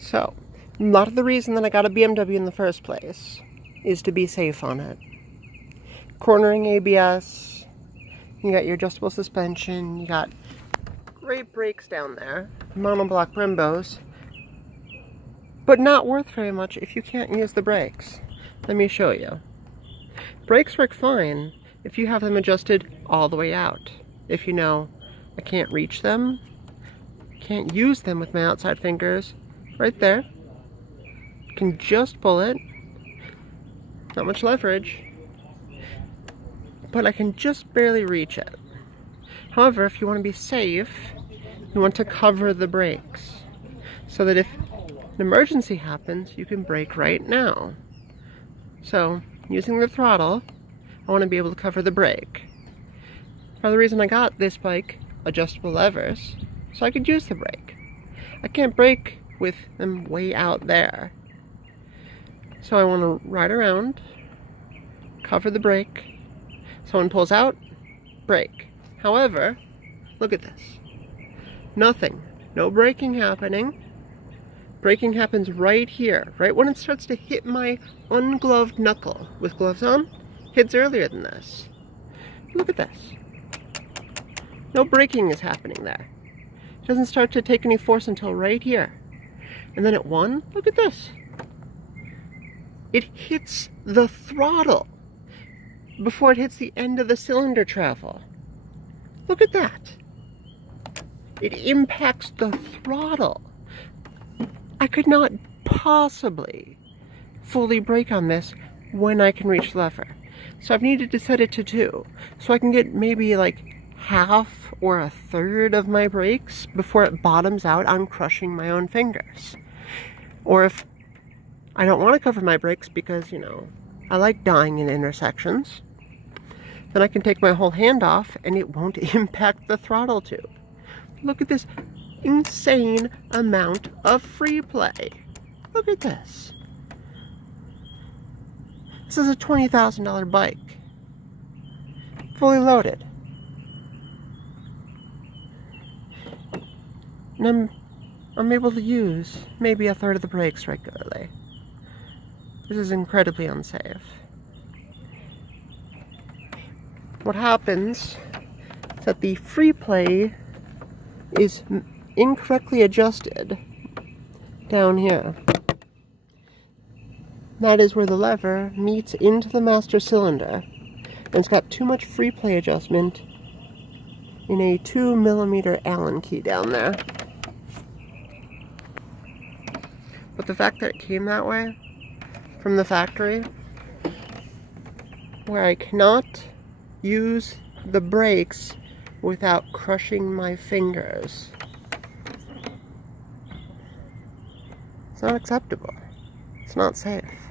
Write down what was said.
So, a lot of the reason that I got a BMW in the first place is to be safe on it. Cornering ABS, you got your adjustable suspension, you got great brakes down there, monoblock Brembos, but not worth very much if you can't use the brakes. Let me show you. Brakes work fine if you have them adjusted all the way out. If you know, I can't reach them, can't use them with my outside fingers, right there. Can just pull it, not much leverage, but I can just barely reach it. However, if you want to be safe, you want to cover the brakes so that if an emergency happens, you can brake right now. So, using the throttle, I want to be able to cover the brake. Part of the reason I got this bike, adjustable levers, so I could use the brake. I can't brake with them way out there. So I want to ride around, cover the brake. Someone pulls out, brake. However, look at this. Nothing. No braking happening. Braking happens right here, right when it starts to hit my ungloved knuckle. With gloves on, hits earlier than this. Look at this. No braking is happening there. It doesn't start to take any force until right here. And then at 1, look at this. It hits the throttle before it hits the end of the cylinder travel. Look at that. It impacts the throttle. I could not possibly fully brake on this when I can reach the lever. So I've needed to set it to 2. So I can get maybe like half or a third of my brakes before it bottoms out on crushing my own fingers. Or if I don't want to cover my brakes because, you know, I like dying in intersections, then I can take my whole hand off and it won't impact the throttle tube. Look at this insane amount of free play. Look at this. This is a $20,000 bike. Fully loaded. And I'm able to use maybe a third of the brakes regularly. This is incredibly unsafe. What happens is that the free play is incorrectly adjusted down here. That is where the lever meets into the master cylinder, and it's got too much free play adjustment in a 2mm Allen key down there. But the fact that it came that way from the factory, where I cannot use the brakes without crushing my fingers, it's not acceptable. It's not safe.